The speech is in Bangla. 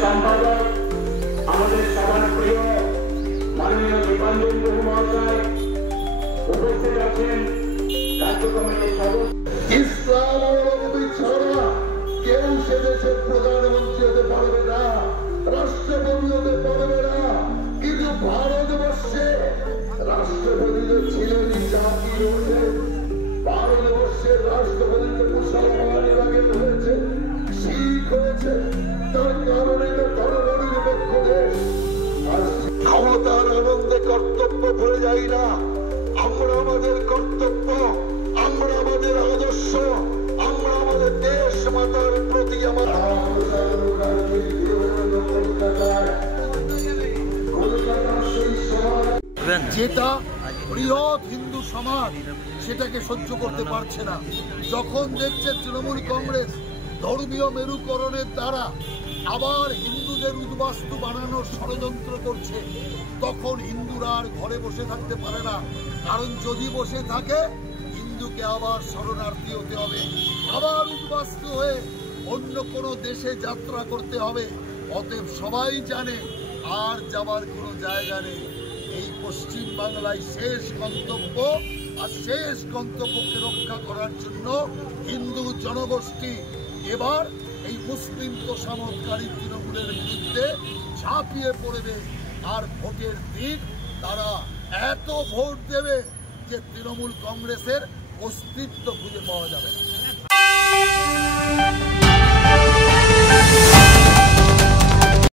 সম্পাদক আমাদের সবার প্রিয় মাননীয় দীপাঞ্জন বহু মহাশয় উপস্থিত আছেন। রাজ্য কমিটির সদস্য ইসলাম ছাড়া কেউ সে দেশের প্রধানমন্ত্রী হতে পারবে না, রাষ্ট্রপতি হতে পারবে না। কিন্তু ভারতবর্ষে রাষ্ট্রপতি ছিলেন জাতির হয়ে, ভারতবর্ষের রাষ্ট্রপতি মুসলমান আগে হয়েছে, শিখ হয়েছে। তার কারণে তো ধর্মনিরপেক্ষ দেশ। ক্ষমতার আনন্দে কর্তব্য ভুলে যাই না। আমরা আমাদের কর্তব্য, আমরা আমাদের আদর্শ, আমরা আমাদের দেশ মাতার প্রতি যেটা বৃহৎ হিন্দু সমাজ সেটাকে সহ্য করতে পারছে না। যখন দেখছে তৃণমূল কংগ্রেস ধর্মীয় মেরুকরণের দ্বারা আবার হিন্দুদের উদ্বাস্তু বানানোর ষড়যন্ত্র করছে, তখন হিন্দুরা আর ঘরে বসে থাকতে পারে না। কারণ যদি বসে থাকে হিন্দুকে আবার শরণার্থী হতে হবে, আবার উদ্বাস্তু হয়ে অন্য কোনো দেশে যাত্রা করতে হবে। অতএব সবাই জানে আর যাবার কোনো জায়গা নেই। এই পশ্চিম বাংলায় শেষ গন্তব্য, আর শেষ গন্তব্যকে রক্ষা করার জন্য হিন্দু জনগোষ্ঠী এবার এই মুসলিম তোষামতকারী তৃণমূলের বিরুদ্ধে ঝাঁপিয়ে পড়বে। আর ভোটের দিন তারা এত ভোট দেবে যে তৃণমূল কংগ্রেসের অস্তিত্ব খুঁজে পাওয়া যাবে না।